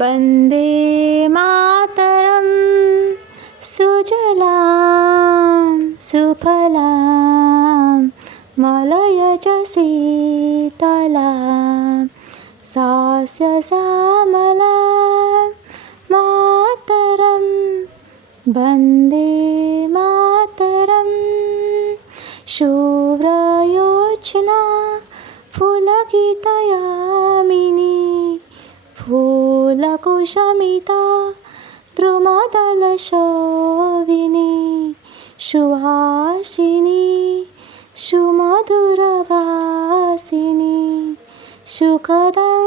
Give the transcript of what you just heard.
वन्दे मातरं सुजलां सुफलां मलयज शीतलां सस्यश्यामलां मातरं वन्दे मातरं शुभ्रयोत्स्ना फुलगितयामिनी फूलकुसुमिता द्रुमदलशोभिनी सुहासिनी सुमधुरभाषिणी सुखदं